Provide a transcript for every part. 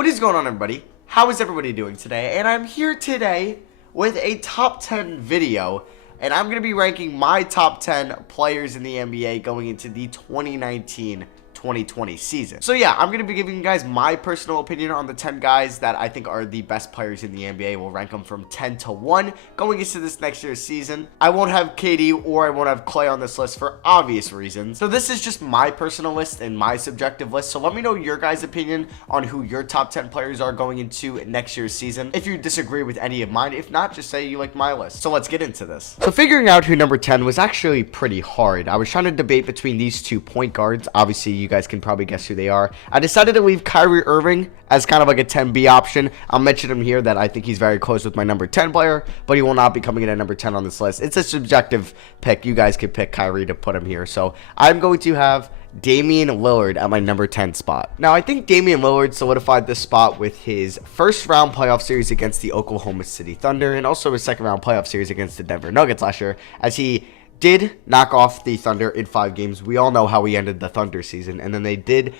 What is going on, everybody? How is everybody doing today? And I'm here today with a top 10 video, and I'm going to be ranking my top 10 players in the NBA going into the 2019-2020 season. So yeah, I'm going to be giving you guys my personal opinion on the 10 guys that I think are the best players in the NBA. We'll rank them from 10 to 1 going into this next year's season. I won't have KD or I won't have Clay on this list for obvious reasons. So this is just my personal list and my subjective list. So let me know your guys' opinion on who your top 10 players are going into next year's season. If you disagree with any of mine, if not, just say you like my list. So let's get into this. So figuring out who number 10 was actually pretty hard. I was trying to debate between these two point guards. Obviously, you guys can probably guess who they are. I decided to leave Kyrie Irving as kind of like a 10B option. I'll mention him here that I think he's very close with my number 10 player, but he will not be coming in at number 10 on this list. It's a subjective pick. You guys could pick Kyrie to put him here. So I'm going to have Damian Lillard at my number 10 spot. Now, I think Damian Lillard solidified this spot with his first round playoff series against the Oklahoma City Thunder and also his second round playoff series against the Denver Nuggets last year, as he did knock off the Thunder in 5 games. We all know how he ended the Thunder season, and then they did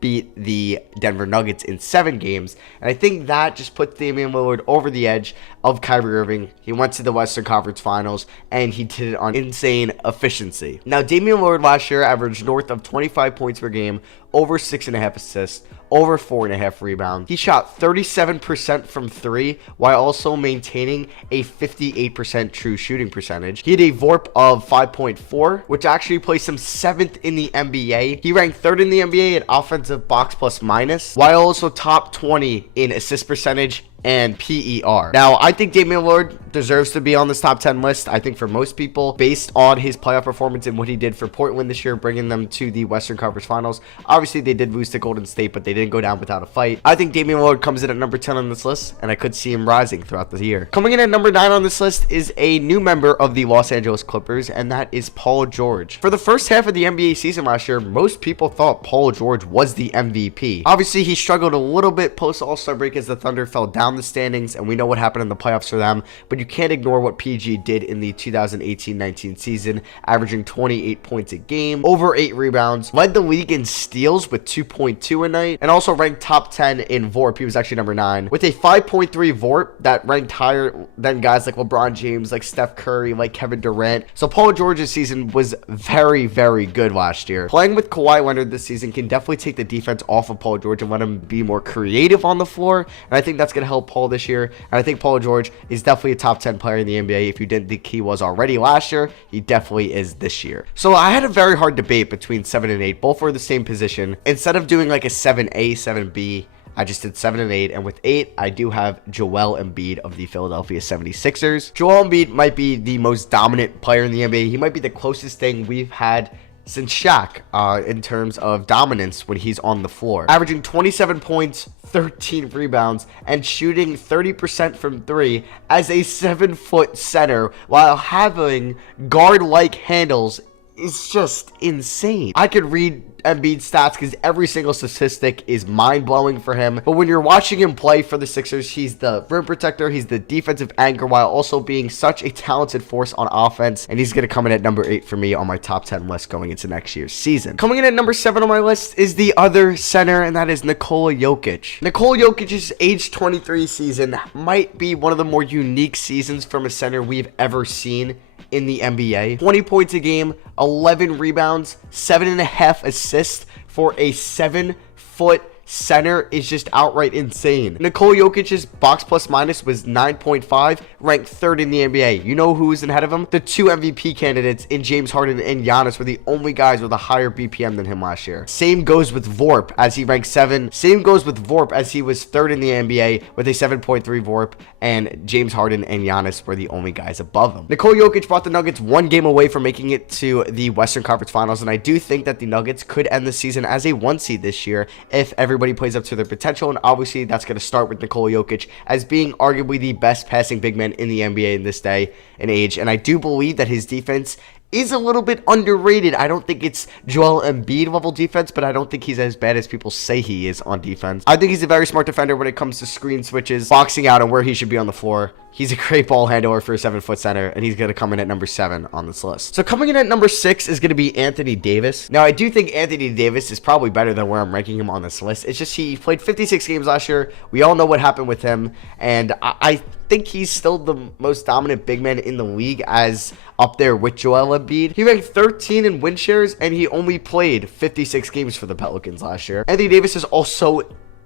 beat the Denver Nuggets in 7 games, and I think that just put Damian Lillard over the edge of Kyrie Irving. He went to the Western Conference Finals, and he did it on insane efficiency. Now, Damian Lillard last year averaged north of 25 points per game, over 6.5 assists, over 4.5 rebounds. He shot 37% from 3 while also maintaining a 58% true shooting percentage. He had a VORP of 5.4, which actually placed him 7th in the NBA. He ranked 3rd in the NBA at offensive box plus minus, while also top 20 in assist percentage and PER. Now, I think Damian Lillard deserves to be on this top 10 list. I think for most people, based on his playoff performance and what he did for Portland this year, bringing them to the Western Conference Finals. Obviously, they did lose to Golden State, but they didn't go down without a fight. I think Damian Lillard comes in at number 10 on this list, and I could see him rising throughout the year. Coming in at number 9 on this list is a new member of the Los Angeles Clippers, and that is Paul George. For the first half of the NBA season last year, most people thought Paul George was the MVP. Obviously, he struggled a little bit post All-Star break as the Thunder fell down the standings, and we know what happened in the playoffs for them, but you can't ignore what PG did in the 2018-19 season, averaging 28 points a game, over 8 rebounds, led the league in steals with 2.2 a night, and also ranked top 10 in VORP. He was actually number 9 with a 5.3 VORP that ranked higher than guys like LeBron James, like Steph Curry, like Kevin Durant. So Paul George's season was very, very good last year. Playing with Kawhi Leonard this season can definitely take the defense off of Paul George and let him be more creative on the floor, and I think that's going to help Paul this year. And I think Paul George is definitely a top 10 player in the NBA. If you didn't think he was already last year, he definitely is this year. So I had a very hard debate between 7 and 8. Both were the same position. Instead of doing like a 7A, 7B, I just did 7 and 8, and with 8, I do have Joel Embiid of the Philadelphia 76ers. Joel Embiid might be the most dominant player in the NBA. He might be the closest thing we've had since Shaq in terms of dominance when he's on the floor. Averaging 27 points, 13 rebounds, and shooting 30% from 3 as a 7-foot center while having guard-like handles is just insane. I could read Embiid's stats because every single statistic is mind-blowing for him, but when you're watching him play for the Sixers, he's the rim protector, he's the defensive anchor while also being such a talented force on offense, and he's going to come in at number 8 for me on my top 10 list going into next year's season. Coming in at number 7 on my list is the other center, and that is Nikola Jokic. Nikola Jokic's age 23 season might be one of the more unique seasons from a center we've ever seen in the NBA. 20 points a game, 11 rebounds, 7.5 assists for a 7-foot center is just outright insane. Nikola Jokic's box plus minus was 9.5, ranked 3rd in the NBA. You know who's ahead of him? The 2 MVP candidates in James Harden and Giannis were the only guys with a higher BPM than him last year. Same goes with VORP as he ranked 7. Same goes with VORP as he was 3rd in the NBA with a 7.3 VORP, and James Harden and Giannis were the only guys above him. Nikola Jokic brought the Nuggets 1 game away from making it to the Western Conference Finals, and I do think that the Nuggets could end the season as a 1 seed this year if everybody plays up to their potential, and obviously that's going to start with Nikola Jokic as being arguably the best passing big man in the NBA in this day and age, and I do believe that his defense is a little bit underrated. I don't think it's Joel Embiid level defense, but I don't think he's as bad as people say he is on defense. I think he's a very smart defender when it comes to screen switches, boxing out, and where he should be on the floor. He's a great ball handler for a 7-foot center, and he's going to come in at number 7 on this list. So coming in at number 6 is going to be Anthony Davis. Now, I do think Anthony Davis is probably better than where I'm ranking him on this list. It's just he played 56 games last year. We all know what happened with him, and I think he's still the most dominant big man in the league, as up there with Joel Embiid. He ranked 13 in win shares, and he only played 56 games for the Pelicans last year. Anthony Davis is also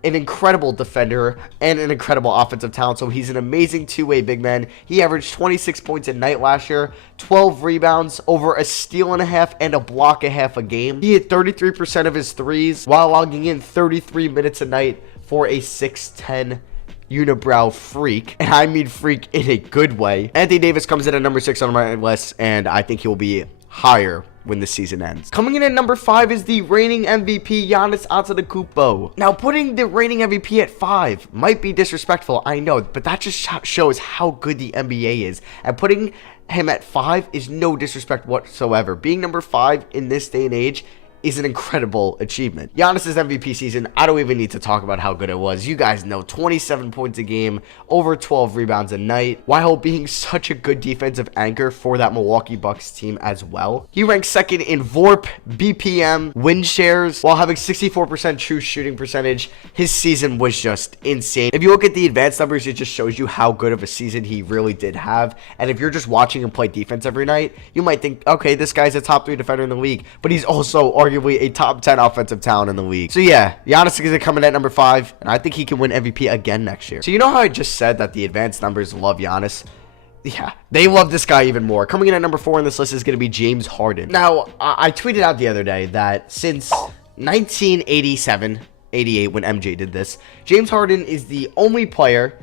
an incredible defender and an incredible offensive talent, so he's an amazing two-way big man. He averaged 26 points a night last year, 12 rebounds, over a steal and a half and a block a half a game. He hit 33% of his threes while logging in 33 minutes a night for a 6'10" unibrow freak, and I mean freak in a good way. Anthony Davis comes in at number 6 on my list, and I think he will be higher when the season ends. Coming in at number 5 is the reigning MVP, Giannis Antetokounmpo. Now, putting the reigning MVP at 5 might be disrespectful, I know, but that just shows how good the NBA is. And putting him at 5 is no disrespect whatsoever. Being number 5 in this day and age is an incredible achievement. Giannis's MVP season, I don't even need to talk about how good it was. You guys know, 27 points a game, over 12 rebounds a night, while being such a good defensive anchor for that Milwaukee Bucks team as well. He ranks second in VORP, BPM, win shares, while having 64% true shooting percentage. His season was just insane. If you look at the advanced numbers, it just shows you how good of a season he really did have. And if you're just watching him play defense every night, you might think, okay, this guy's a top 3 defender in the league, but he's also arguably a top 10 offensive talent in the league. So yeah, Giannis is going to come in at number 5, and I think he can win MVP again next year. So you know how I just said that the advanced numbers love Giannis? Yeah, they love this guy even more. Coming in at number 4 on this list is going to be James Harden. Now, I tweeted out the other day that since 1987, 88, when MJ did this, James Harden is the only player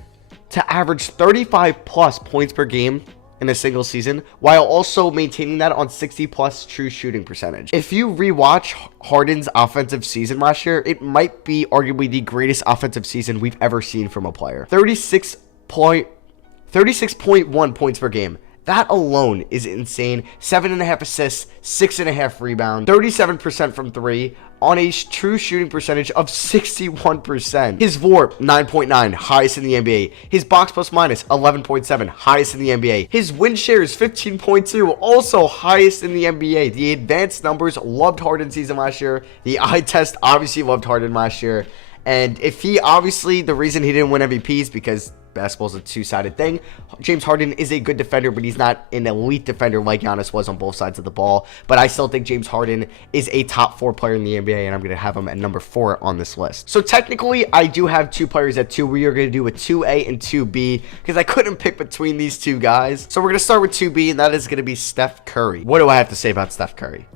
to average 35 plus points per game in a single season, while also maintaining that on 60 plus true shooting percentage. If you rewatch Harden's offensive season last year, it might be arguably the greatest offensive season we've ever seen from a player. 36.1 points per game. That alone is insane. 7.5 assists, 6.5 rebounds, 37% from 3, on a true shooting percentage of 61%. His VORP, 9.9, highest in the NBA. His box plus minus, 11.7, highest in the NBA. His win shares, 15.2, also highest in the NBA. The advanced numbers loved Harden's season last year. The eye test obviously loved Harden last year. And if he, obviously, the reason he didn't win MVP is because basketball's a two-sided thing. James Harden is a good defender, but he's not an elite defender like Giannis was on both sides of the ball. But I still think James Harden is a top 4 player in the NBA, and I'm going to have him at number 4 on this list. So technically, I do have 2 players at 2. We are going to do a 2A and 2B because I couldn't pick between these 2 guys. So we're going to start with 2B, and that is going to be Steph Curry. What do I have to say about Steph Curry?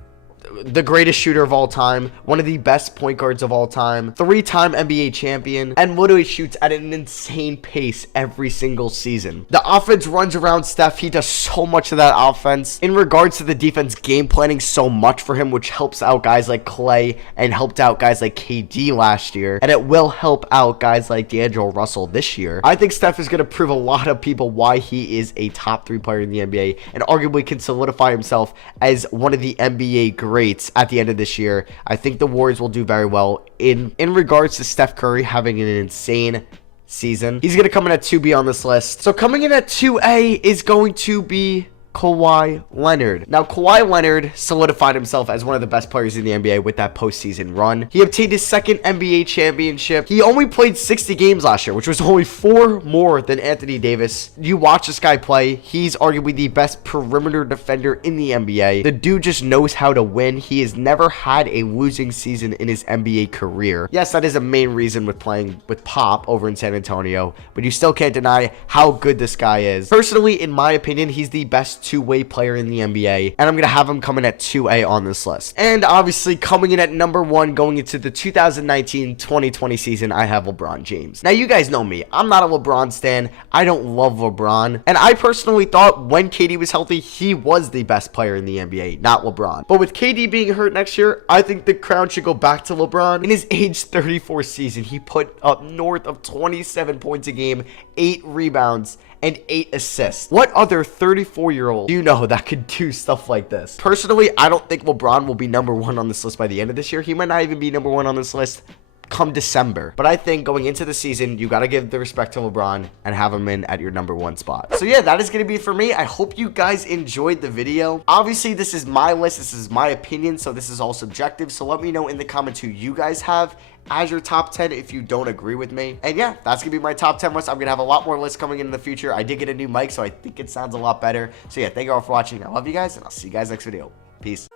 The greatest shooter of all time, one of the best point guards of all time, 3-time NBA champion, and literally shoots at an insane pace every single season. The offense runs around Steph. He does so much of that offense. In regards to the defense, game planning so much for him, which helps out guys like Clay and helped out guys like KD last year, and it will help out guys like D'Angelo Russell this year. I think Steph is going to prove a lot of people why he is a top 3 player in the NBA, and arguably can solidify himself as one of the NBA greats at the end of this year. I think the Warriors will do very well in regards to Steph Curry having an insane season. He's going to come in at 2B on this list. So coming in at 2A is going to be Kawhi Leonard. Now, Kawhi Leonard solidified himself as one of the best players in the NBA with that postseason run. He obtained his 2nd NBA championship. He only played 60 games last year, which was only 4 more than Anthony Davis. You watch this guy play, he's arguably the best perimeter defender in the NBA. The dude just knows how to win. He has never had a losing season in his NBA career. Yes, that is a main reason with playing with Pop over in San Antonio, but you still can't deny how good this guy is. Personally, in my opinion, he's the best two-way player in the NBA, and I'm going to have him come in at 2A on this list. And obviously, coming in at number 1 going into the 2019-2020 season, I have LeBron James. Now, you guys know me. I'm not a LeBron stan. I don't love LeBron, and I personally thought when KD was healthy, he was the best player in the NBA, not LeBron. But with KD being hurt next year, I think the crown should go back to LeBron. In his age 34 season, he put up north of 27 points a game, 8 rebounds, and 8 assists. What other 34-year-old do you know that could do stuff like this? Personally, I don't think LeBron will be number 1 on this list by the end of this year. He might not even be number 1 on this list come December. But I think going into the season, you got to give the respect to LeBron and have him in at your number 1 spot. So yeah, that is going to be it for me. I hope you guys enjoyed the video. Obviously, this is my list. This is my opinion, so this is all subjective. So let me know in the comments who you guys have as your top 10 if you don't agree with me. And yeah, that's gonna be my top 10 list. I'm gonna have a lot more lists coming in the future. I did get a new mic, so I think it sounds a lot better. So yeah, thank you all for watching. I love you guys, and I'll see you guys next video. Peace.